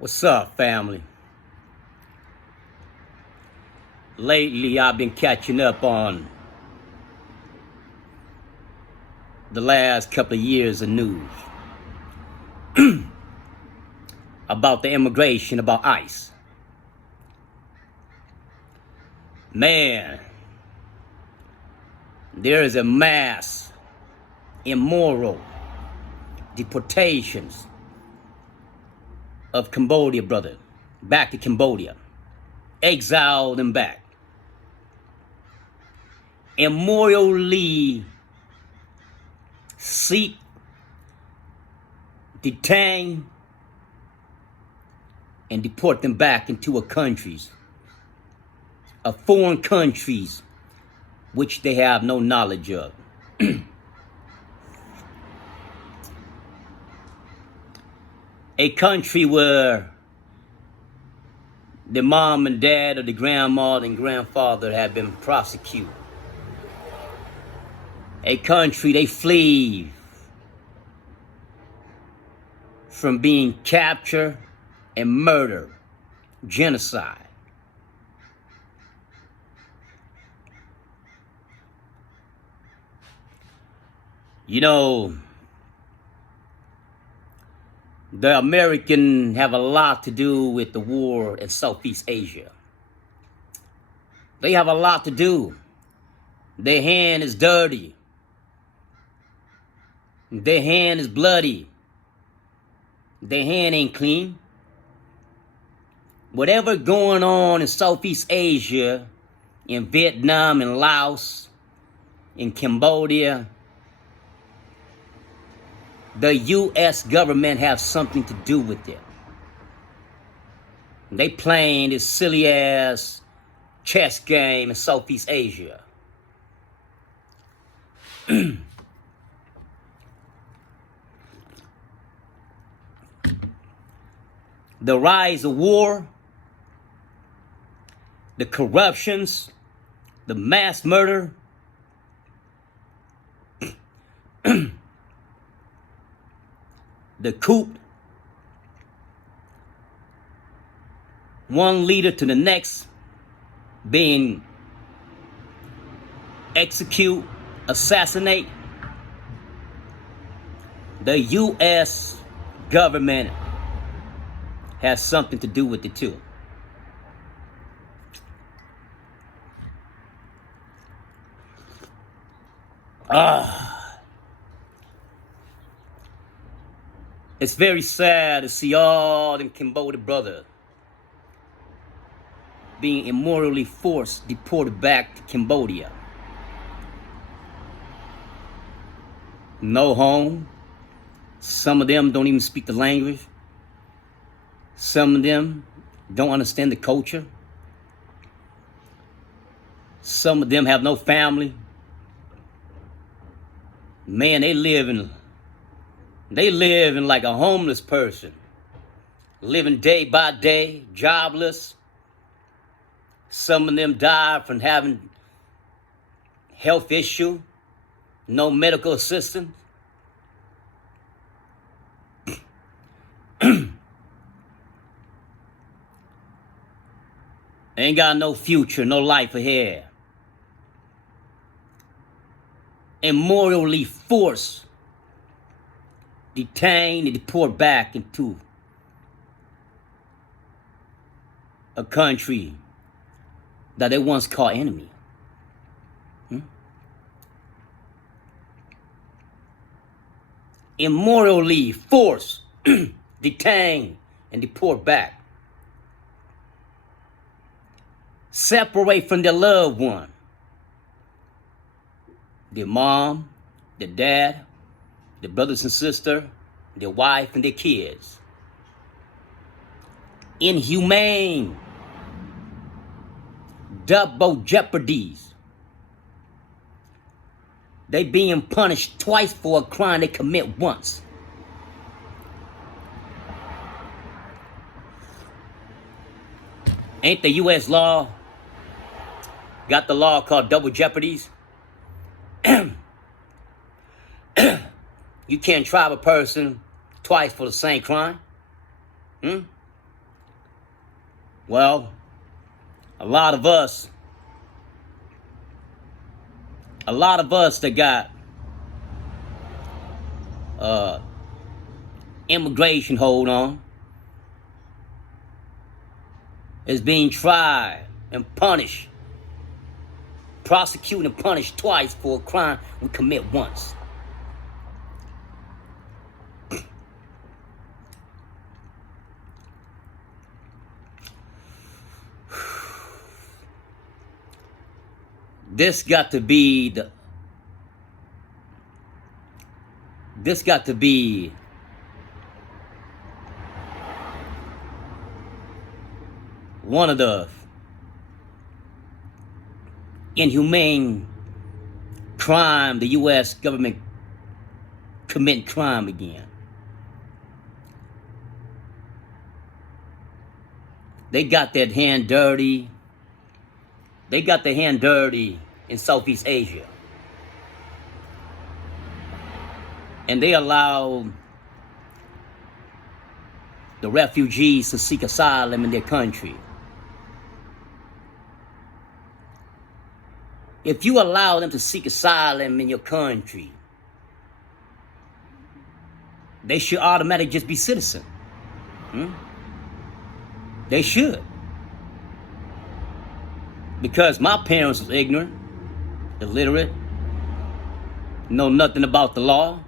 What's up, family? Lately, I've been catching up on the last couple of years of news about the immigration, about ICE. Man, there is a mass immoral deportations of Cambodia, brother, back to Cambodia, exiled and back. Immorally seek, detain, and deport them back into foreign countries, which they have no knowledge of. A country where the mom and dad or the grandma and grandfather have been prosecuted. A country they flee from being captured and murdered, genocide. You know, the Americans have a lot to do with the war in Southeast Asia. They have a lot to do. Their hand is dirty. Their hand is bloody. Their hand ain't clean. Whatever going on in Southeast Asia, in Vietnam, in Laos, in Cambodia, the U.S. government has something to do with it. They playing this silly ass chess game in Southeast Asia. The rise of war, the corruptions, the mass murder, the coup, one leader to the next being execute, assassinate. The U.S. government has something to do with it too. It's very sad to see all them Cambodian brothers being immorally forced, deported back to Cambodia. No home. Some of them don't even speak the language. Some of them don't understand the culture. Some of them have no family. Man, they live in like a homeless person, living day by day, jobless. Some of them die from having health issue, no medical assistance. Ain't got no future, no life ahead. Immorally forced, detained, and deported back into a country that they once called enemy. Immorally forced, detained, and deported back. Separate from their loved one. Their mom, their dad, their brothers and sisters, their wife and their kids. Inhumane. Double jeopardies. They being punished twice for a crime they commit once. Ain't the U.S. law got the law called double jeopardies? You can't try a person twice for the same crime. Well, a lot of us that got immigration hold on is being tried and punished, prosecuted and punished twice for a crime we commit once. This got to be one of the inhumane crime the U.S. government committing crime again. They got their hand dirty. They got their hand dirty in Southeast Asia. And they allow the refugees to seek asylum in their country. If you allow them to seek asylum in your country, they should automatically just be citizens. They should. Because my parents was ignorant, illiterate, know nothing about the law,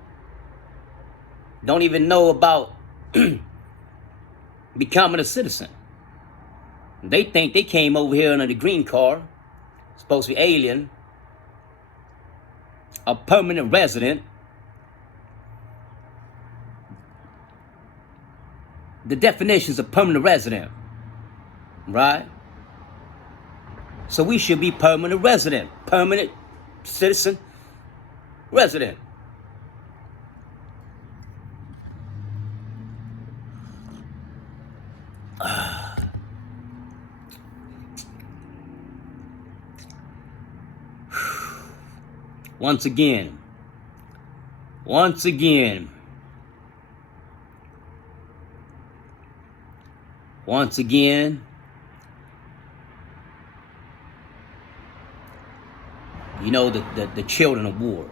don't even know about becoming a citizen. They think they came over here under the green card, supposed to be alien, a permanent resident. The definition is a permanent resident, right? So we should be permanent resident, permanent citizen, resident. Once again, you know, the children of war,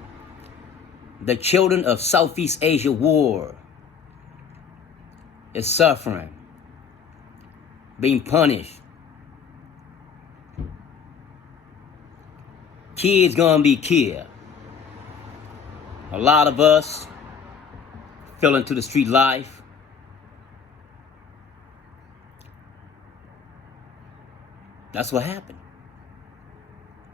the children of Southeast Asia war is suffering, being punished. Kids gonna be killed. A lot of us fell into the street life. That's what happened.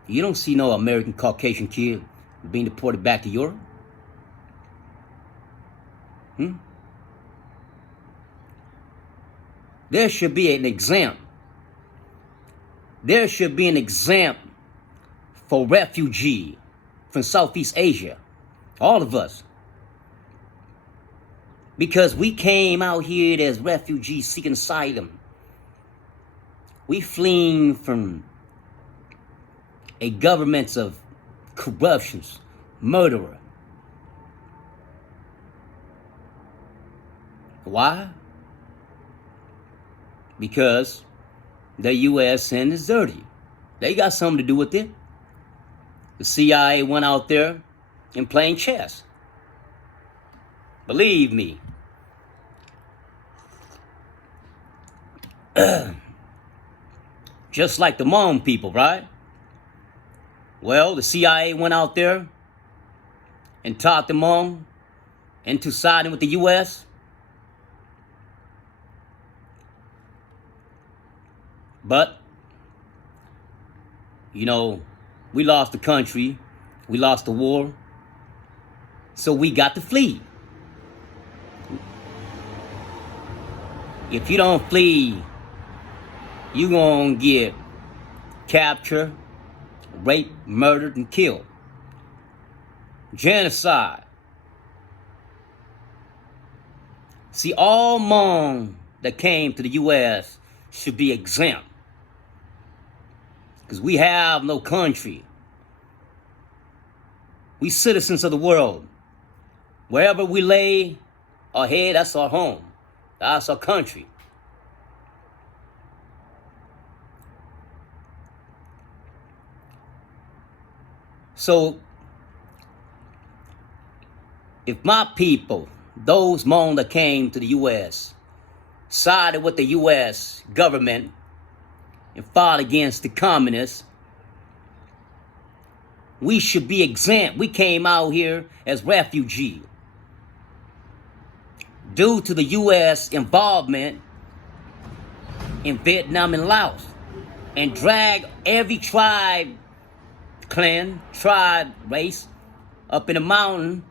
You don't see no American Caucasian kid being deported back to Europe. There should be an exam. There should be an exam for refugee from Southeast Asia. All of us. Because we came out here as refugees seeking asylum. We fleeing from a government of corruptions, murderer. Why? Because the U.S. hand is dirty. They got something to do with it. The CIA went out there and playing chess. Believe me. Just like the Hmong people, right? Well, the CIA went out there and taught the Hmong into siding with the U.S. But, you know, we lost the country, we lost the war, so we got to flee. If you don't flee, you're going to get captured, raped, murdered, and killed. Genocide. See, all Hmong that came to the U.S. should be exempt. Because we have no country. We citizens of the world. Wherever we lay our head, that's our home. That's our country. So if my people, those Hmong that came to the U.S., sided with the U.S. government and fought against the communists, we should be exempt. We came out here as refugees due to the U.S. involvement in Vietnam and Laos, and drag every tribe, clan, tribe, race up in the mountain.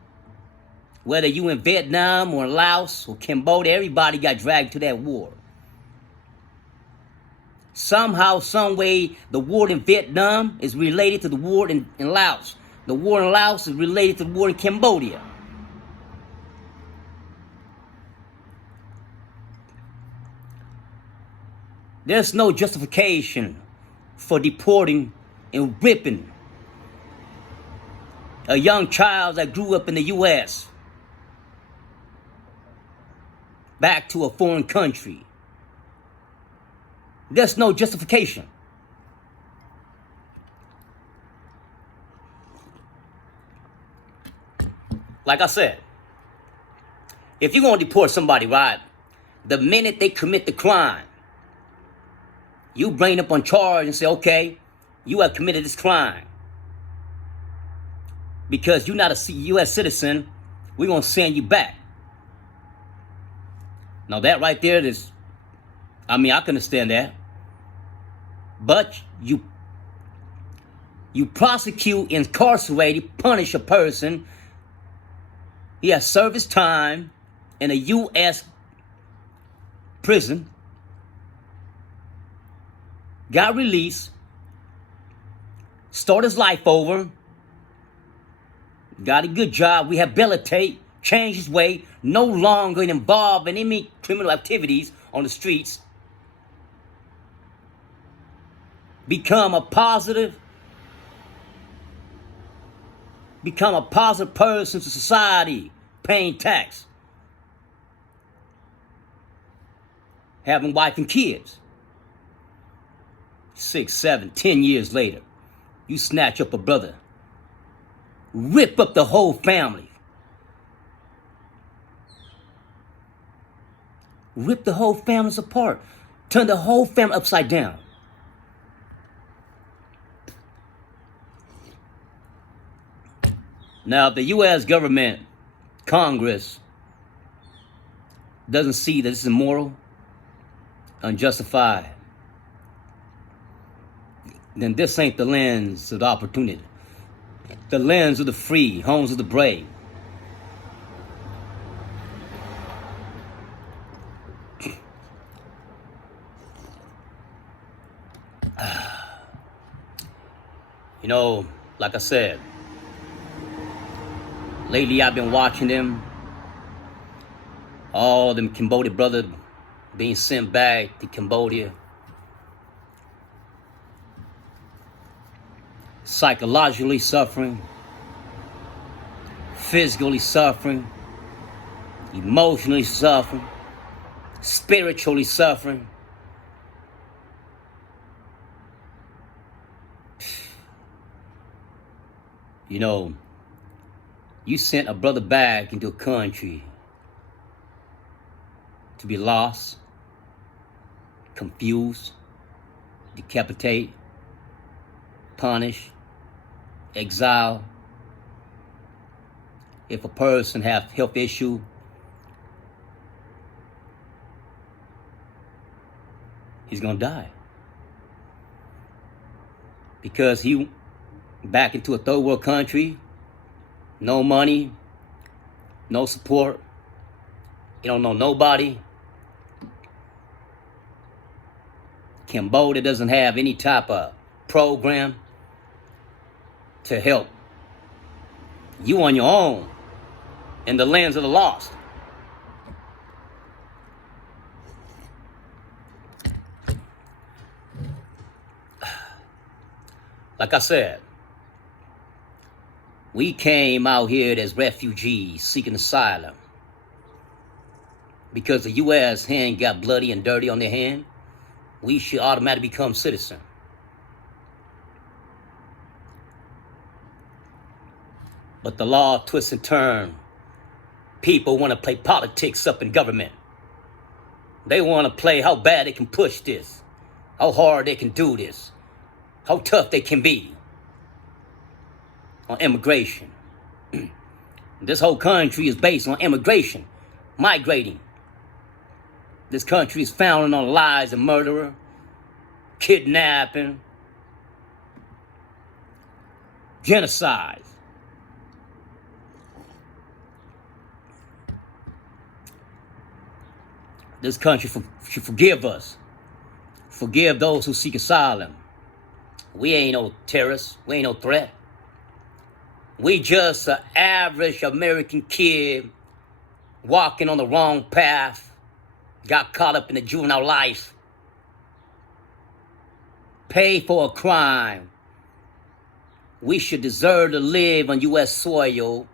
Whether you in Vietnam or Laos or Cambodia, everybody got dragged to that war. Somehow, some way, the war in Vietnam is related to the war in Laos. The war in Laos is related to the war in Cambodia. There's no justification for deporting and ripping a young child that grew up in the U.S. back to a foreign country. There's no justification. Like I said, if you're going to deport somebody, right, the minute they commit the crime, you bring up on charge and say, okay, you have committed this crime. Because you're not a U.S. citizen, we're going to send you back. Now that right there is, I can understand that. But you prosecute, incarcerate, punish a person. He has served his time in a U.S. prison, got released, started his life over, got a good job, rehabilitate, changed his way, no longer involved in any criminal activities on the streets, become a positive person to society, paying tax, having wife and kids. 6, 7, 10 years later, you snatch up a brother, rip up the whole family, rip the whole families apart, turn the whole family upside down. Now, if the U.S. government, Congress, doesn't see that this is immoral, unjustified, then this ain't the lens of the opportunity. The lens of the free, homes of the brave. You know, like I said, lately I've been watching them, all them Cambodian brothers being sent back to Cambodia. Psychologically suffering, physically suffering, emotionally suffering, spiritually suffering. You know, you sent a brother back into a country to be lost, confused, decapitate, punish, exile. If a person has health issue, he's gonna die. Because he back into a third world country, no money, no support, you don't know nobody. Cambodia doesn't have any type of program to help you on your own in the lands of the lost. Like I said, we came out here as refugees seeking asylum because the U.S. hand got bloody and dirty on their hand. We should automatically become citizens. But the law twists and turns. People want to play politics up in government. They want to play how bad they can push this, how hard they can do this, how tough they can be on immigration. This whole country is based on immigration, migrating. This country is founded on lies and murder, kidnapping, genocide. This country should forgive us. Forgive those who seek asylum. We ain't no terrorists. We ain't no threat. We just an average American kid walking on the wrong path, got caught up in the juvenile life, paid for a crime. We should deserve to live on U.S. soil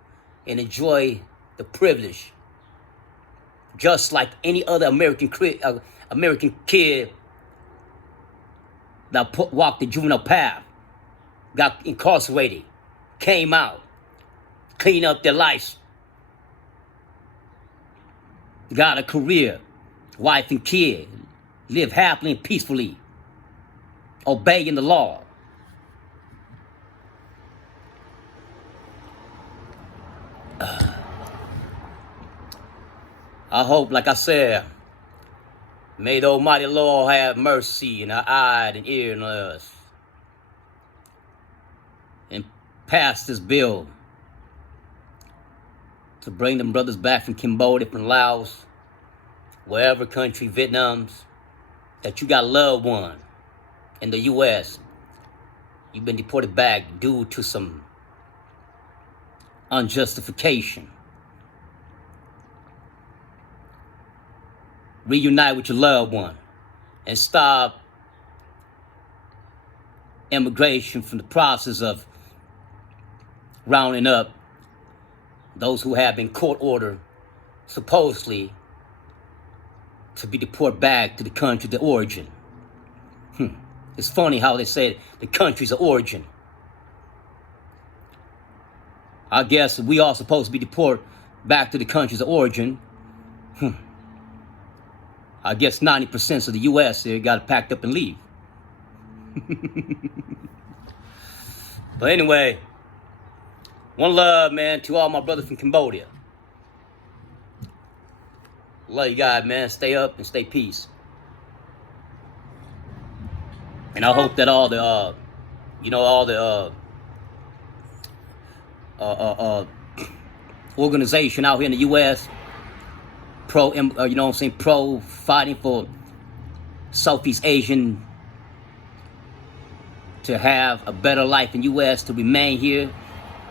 and enjoy the privilege, just like any other American kid that walked the juvenile path, got incarcerated, came out, cleaned up their lives, got a career, wife and kid, live happily and peacefully, obeying the law. I hope, like I said, may the Almighty Lord have mercy in our eye and ear on us, and pass this bill to bring them brothers back from Cambodia, from Laos, wherever country, Vietnam's, that you got a loved one in the U.S. You've been deported back due to some unjustification. Reunite with your loved one and stop immigration from the process of rounding up those who have been court ordered supposedly to be deported back to the country of origin. It's funny how they say the countries of origin. I guess we are supposed to be deported back to the countries of origin. I guess 90% of the U.S. there got it packed up and leave. But anyway, one love, man, to all my brothers from Cambodia. Love you guys, man. Stay up and stay peace. And I hope that all the, organization out here in the U.S., pro fighting for Southeast Asian to have a better life in U.S., to remain here,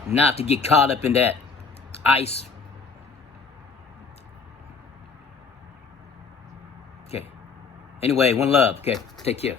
not to get caught up in that ICE. Okay. Anyway, one love. Okay. Take care.